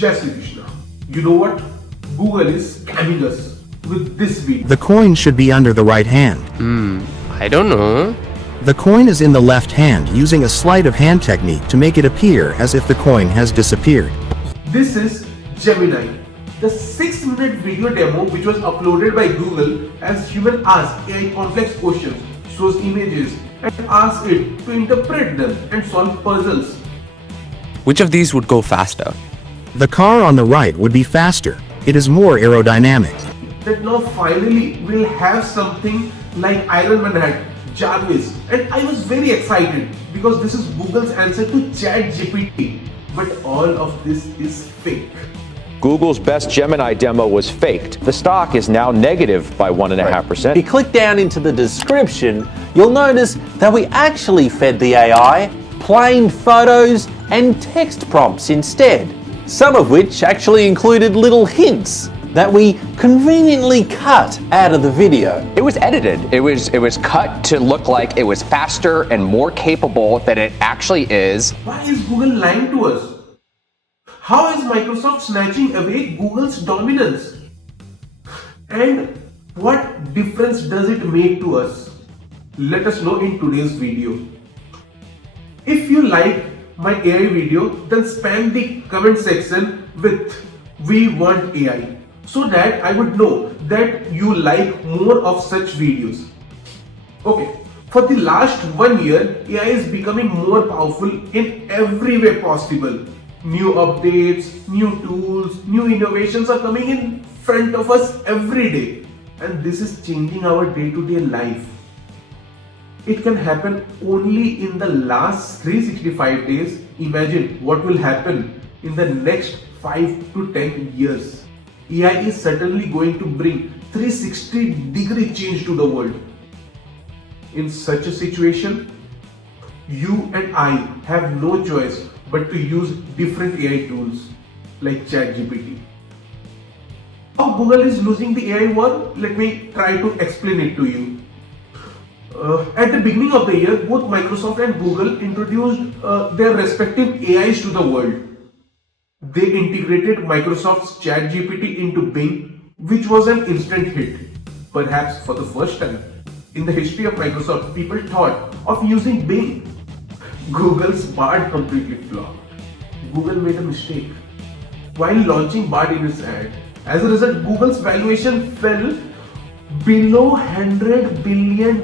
Jai Shri Krishna. You know what? Google is scamming us with this video. The coin should be under the right hand. I don't know. The coin is in the left hand using a sleight of hand technique to make it appear as if the coin has disappeared. This is Gemini, the 6-minute video demo which was uploaded by Google as human ask AI complex questions, shows images and asks it to interpret them and solve puzzles. Which of these would go faster? The car on the right would be faster. It is more aerodynamic. That now finally we'll have something like Iron Man had, Jarvis, and I was very excited because this is Google's answer to ChatGPT. But all of this is fake. Google's best Gemini demo was faked. The stock is now negative by 1.5%. If you click down into the description, you'll notice that we actually fed the AI plain photos and text prompts instead, some of which actually included little hints that we conveniently cut out of the video. It was edited. It was cut to look like it was faster and more capable than it actually is. Why is Google lying to us? How is Microsoft snatching away Google's dominance? And what difference does it make to us? Let us know in today's video. If you like my AI video, then spam the comment section with "We want AI" so that I would know that you like more of such videos. Okay, for the last 1 year, AI is becoming more powerful in every way possible. New updates, new tools, new innovations are coming in front of us every day, and this is changing our day-to-day life. It can happen only in the last 365 days. Imagine what will happen in the next 5 to 10 years. AI is certainly going to bring 360-degree change to the world. In such a situation, you and I have no choice but to use different AI tools like ChatGPT. How Google is losing the AI war? Let me try to explain it to you. At the beginning of the year, both Microsoft and Google introduced their respective AIs to the world. They integrated Microsoft's ChatGPT into Bing, which was an instant hit. Perhaps for the first time in the history of Microsoft, people thought of using Bing. Google's Bard completely flopped. Google made a mistake while launching Bard in its ad. As a result, Google's valuation fell below $100 billion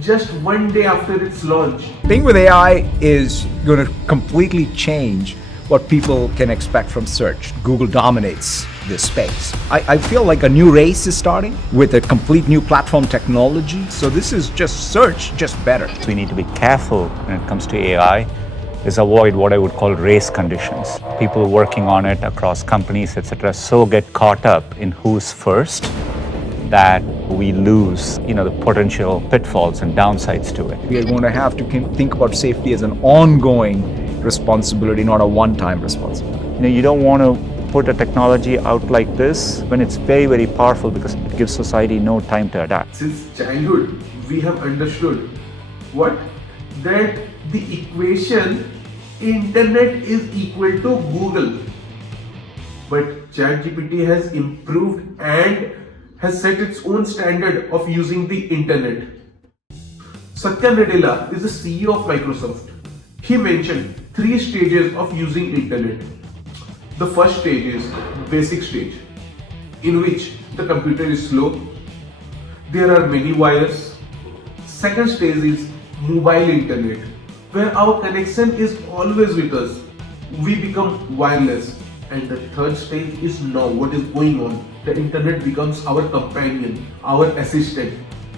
just 1 day after its launch. Bing with AI is going to completely change what people can expect from search. Google dominates this space. I feel like a new race is starting with a complete new platform technology. So this is just search, just better. We need to be careful when it comes to AI, is avoid what I would call race conditions. People working on it across companies, etc., so get caught up in who's first that we lose, the potential pitfalls and downsides to it. We are going to have to think about safety as an ongoing responsibility, not a one-time responsibility. You don't want to put a technology out like this when it's very, very powerful because it gives society no time to adapt. Since childhood, we have understood that the equation internet is equal to Google. But ChatGPT has improved and has set its own standard of using the internet. Satya Nadella is the CEO of Microsoft. He mentioned 3 stages of using internet. The first stage is basic stage, in which the computer is slow. There are many wires. Second stage is mobile internet, where our connection is always with us. We become wireless. And the third stage is now what is going on. The internet becomes our companion, our assistant,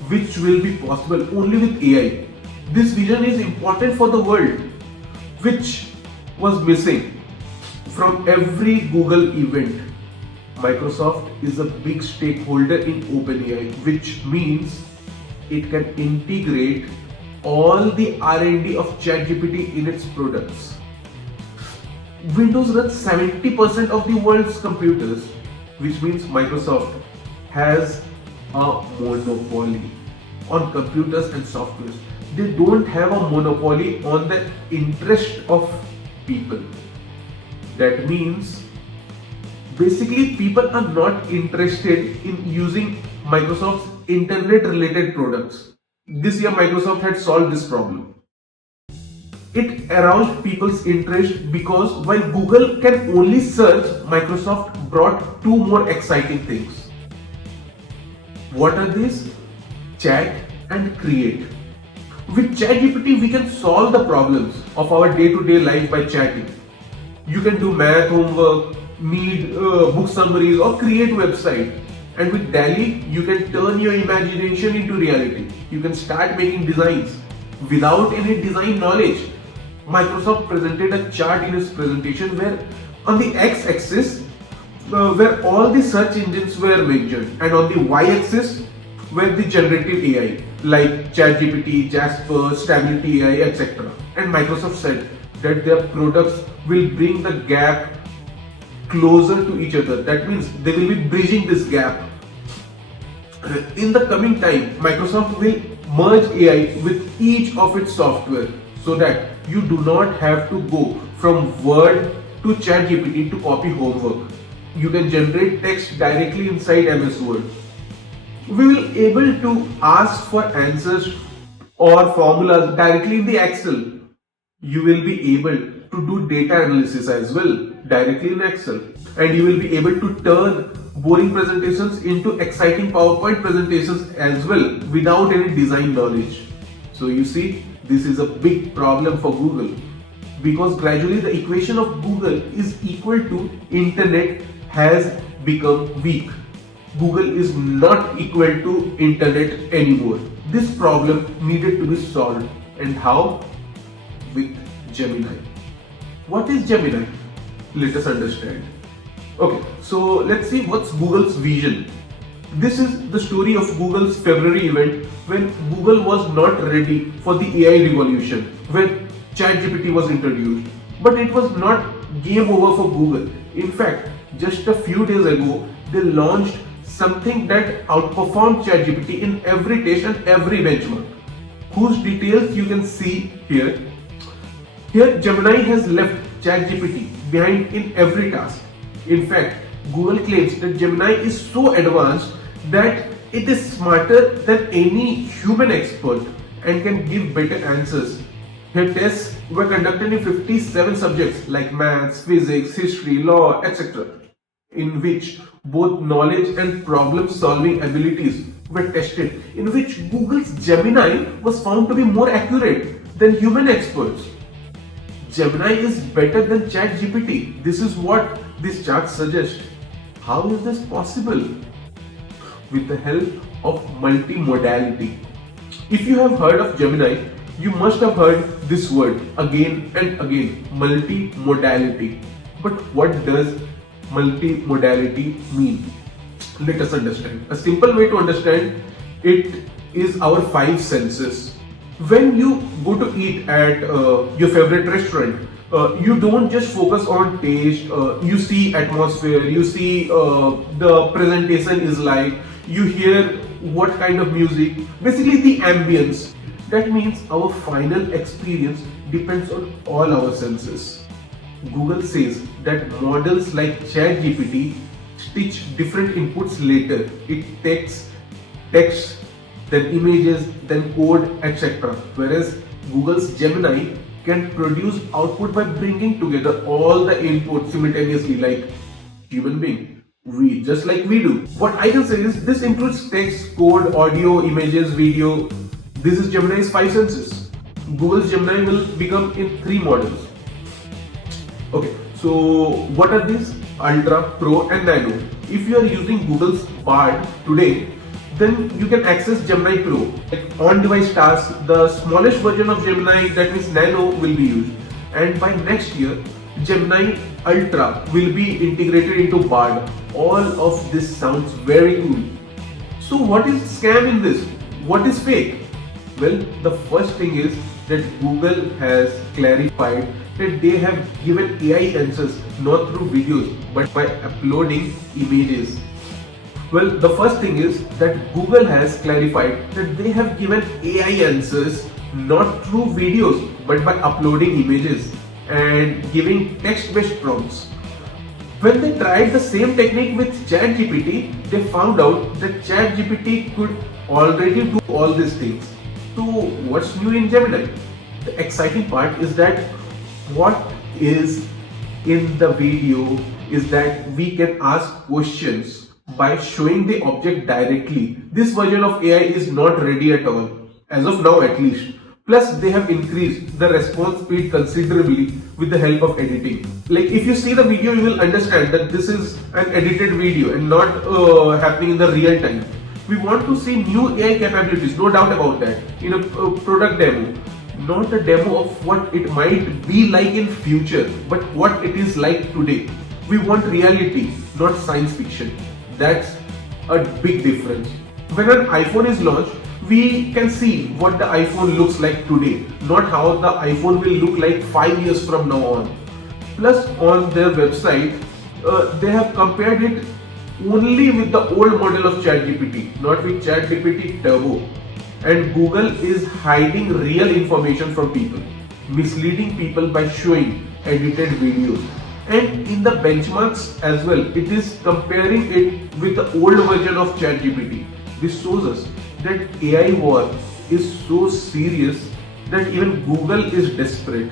which will be possible only with AI. This vision is important for the world, which was missing from every Google event. Microsoft is a big stakeholder in OpenAI, which means it can integrate all the R&D of ChatGPT in its products. Windows runs 70% of the world's computers, which means Microsoft has a monopoly on computers and software. They don't have a monopoly on the interest of people. That means Basically, people are not interested in using Microsoft's internet related products. This year, Microsoft had solved this problem. It aroused people's interest because while Google can only search, Microsoft brought two more exciting things. What are these? Chat and create. With ChatGPT, we can solve the problems of our day-to-day life by chatting. You can do math homework, need book summaries, or create website. And with DALL-E, you can turn your imagination into reality. You can start making designs without any design knowledge. Microsoft presented a chart in its presentation where on the x-axis where all the search engines were mentioned, and on the y-axis were the generative AI like ChatGPT, Jasper, Stability AI, etc. And Microsoft said that their products will bring the gap closer to each other. That means they will be bridging this gap. In the coming time, Microsoft will merge AI with each of its software so that you do not have to go from Word to ChatGPT to copy homework. You can generate text directly inside MS Word. We will be able to ask for answers or formulas directly in the Excel. You will be able to do data analysis as well directly in Excel, and you will be able to turn boring presentations into exciting PowerPoint presentations as well without any design knowledge. So you see, this is a big problem for Google because gradually the equation of Google is equal to internet has become weak. Google is not equal to internet anymore. This problem needed to be solved. And how? With Gemini. What is Gemini? Let us understand. Okay, so let's see what's Google's vision. This is the story of Google's February event when Google was not ready for the AI revolution, when ChatGPT was introduced. But it was not game over for Google. In fact, just a few days ago, they launched something that outperformed ChatGPT in every test and every benchmark, whose details you can see here. Here, Gemini has left ChatGPT behind in every task. In fact, Google claims that Gemini is so advanced that it is smarter than any human expert and can give better answers. Here, tests were conducted in 57 subjects like maths, physics, history, law, etc., in which both knowledge and problem-solving abilities were tested, in which Google's Gemini was found to be more accurate than human experts. Gemini is better than ChatGPT. This is what this chart suggests. How is this possible? With the help of multimodality. If you have heard of Gemini, you must have heard this word again and again, multimodality. But what does multimodality mean? Let us understand. A simple way to understand it is our five senses. When you go to eat at your favorite restaurant, you don't just focus on taste. You see atmosphere, you see the presentation is like, you hear what kind of music, basically the ambience. That means our final experience depends on all our senses. Google says that models like ChatGPT stitch different inputs later. It takes text, then images, then code, etc. Whereas Google's Gemini can produce output by bringing together all the inputs simultaneously like human being. Just like we do. What I can say is this includes text, code, audio, images, video. This is Gemini's five senses. Google's Gemini will become in three models. Okay, so what are these? Ultra, Pro and Nano. If you are using Google's Bard today, then you can access Gemini Pro. Like on-device tasks, the smallest version of Gemini, that means Nano, will be used. And by next year, Gemini Ultra will be integrated into Bard. All of this sounds very cool. So what is scam in this? What is fake? Well, the first thing is that Google has clarified that they have given AI answers not through videos but by uploading images. Well, the first thing is that Google has clarified that they have given AI answers not through videos but by uploading images and giving text-based prompts. When they tried the same technique with ChatGPT, they found out that ChatGPT could already do all these things. So what's new in Gemini? The exciting part is that what is in the video is that we can ask questions by showing the object directly. This version of AI is not ready at all, as of now at least. Plus, they have increased the response speed considerably with the help of editing. Like if you see the video, you will understand that this is an edited video and not happening in the real time. We want to see new AI capabilities, no doubt about that, in a product demo. Not a demo of what it might be like in future, but what it is like today. We want reality, not science fiction. That's a big difference. When an iPhone is launched, we can see what the iPhone looks like today, not how the iPhone will look like 5 years from now on. Plus, on their website, they have compared it only with the old model of ChatGPT, not with ChatGPT Turbo. And Google is hiding real information from people, misleading people by showing edited videos. And in the benchmarks as well, it is comparing it with the old version of ChatGPT. This shows us that AI war is so serious that even Google is desperate.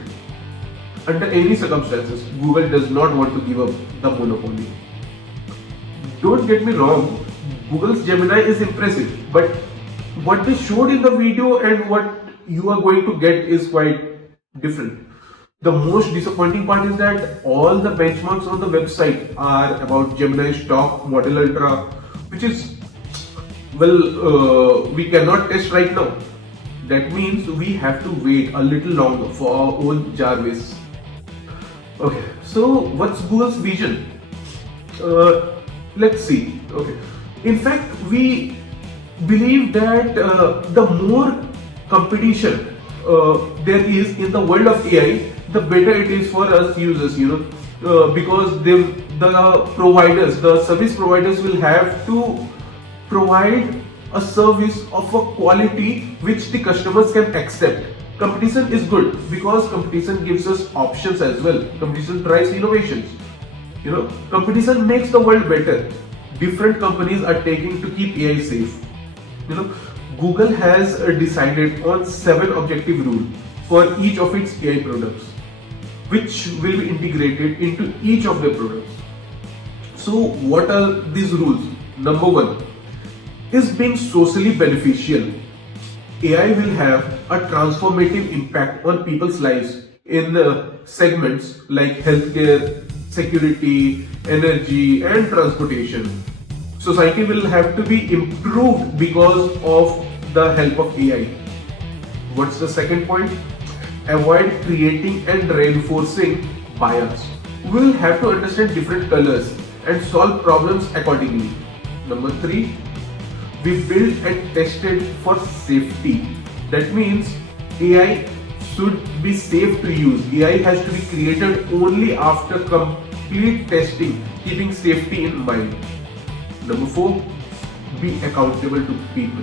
Under any circumstances, Google does not want to give up the monopoly. Don't get me wrong, Google's Gemini is impressive, but what they showed in the video and what you are going to get is quite different. The most disappointing part is that all the benchmarks on the website are about Gemini stock Model Ultra, which is, well, we cannot test right now. That means we have to wait a little longer for our own Jarvis. Okay, so what's Google's vision? Let's see. Okay, in fact, we believe that the more competition there is in the world of AI, the better it is for us users, because the providers, the service providers will have to provide a service of a quality which the customers can accept. Competition is good because competition gives us options as well. Competition drives innovations. Competition makes the world better. Different companies are taking to keep AI safe. Google has decided on 7 objective rules for each of its AI products, which will be integrated into each of their products. So what are these rules? Number 1 is being socially beneficial. AI will have a transformative impact on people's lives in segments like healthcare, security, energy, and transportation. Society will have to be improved because of the help of AI. What's the second point? Avoid creating and reinforcing bias. We will have to understand different colors and solve problems accordingly. Number 3, we build and tested for safety. That means AI should be safe to use. AI has to be created only after complete testing, keeping safety in mind. Number 4, be accountable to people.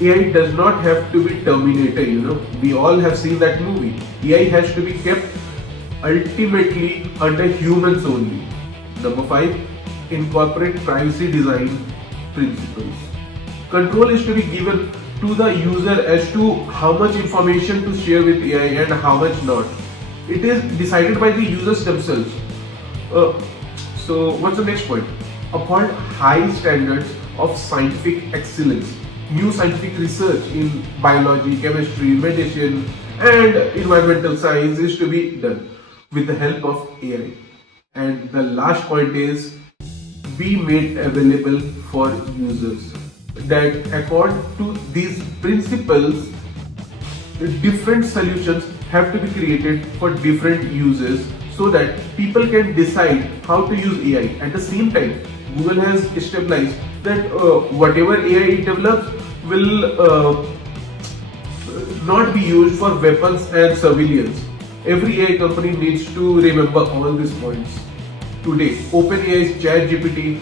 AI does not have to be Terminator, We all have seen that movie. AI has to be kept ultimately under humans only. Number 5, incorporate privacy design principles. Control is to be given to the user as to how much information to share with AI and how much not. It is decided by the users themselves. So what's the next point? Uphold high standards of scientific excellence. New scientific research in biology, chemistry, medicine, and environmental science is to be done with the help of AI. And the last point is be made available for users. That according to these principles, different solutions have to be created for different users so that people can decide how to use AI. At the same time, Google has established that whatever AI it develops will not be used for weapons and surveillance. Every AI company needs to remember all these points. Today, OpenAI's ChatGPT,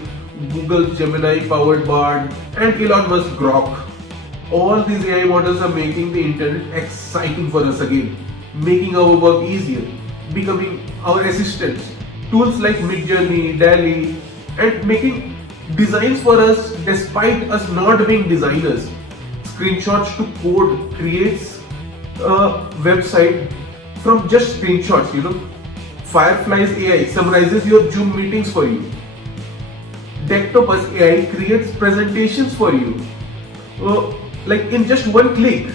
Google Gemini powered Bard, and Elon Musk Grok. All these AI models are making the internet exciting for us again, making our work easier, becoming our assistants, tools like Midjourney, Dali, and making designs for us despite us not being designers. Screenshots to code creates a website from just screenshots, Firefly's AI summarizes your Zoom meetings for you. Dectopus AI creates presentations for you. Like in just one click.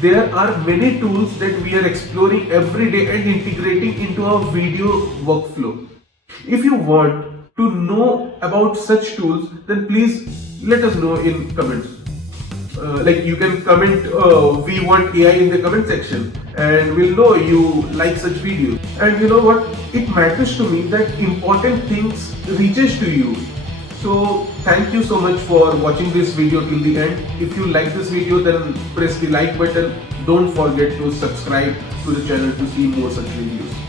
There are many tools that we are exploring every day and integrating into our video workflow. If you want to know about such tools, then please let us know in comments. Like you can comment we want AI in the comment section, and we'll know you like such videos. And you know what, it matters to me that important things reaches to you. So thank you so much for watching this video till the end. If you like this video, then press the like button. Don't forget to subscribe to the channel to see more such videos.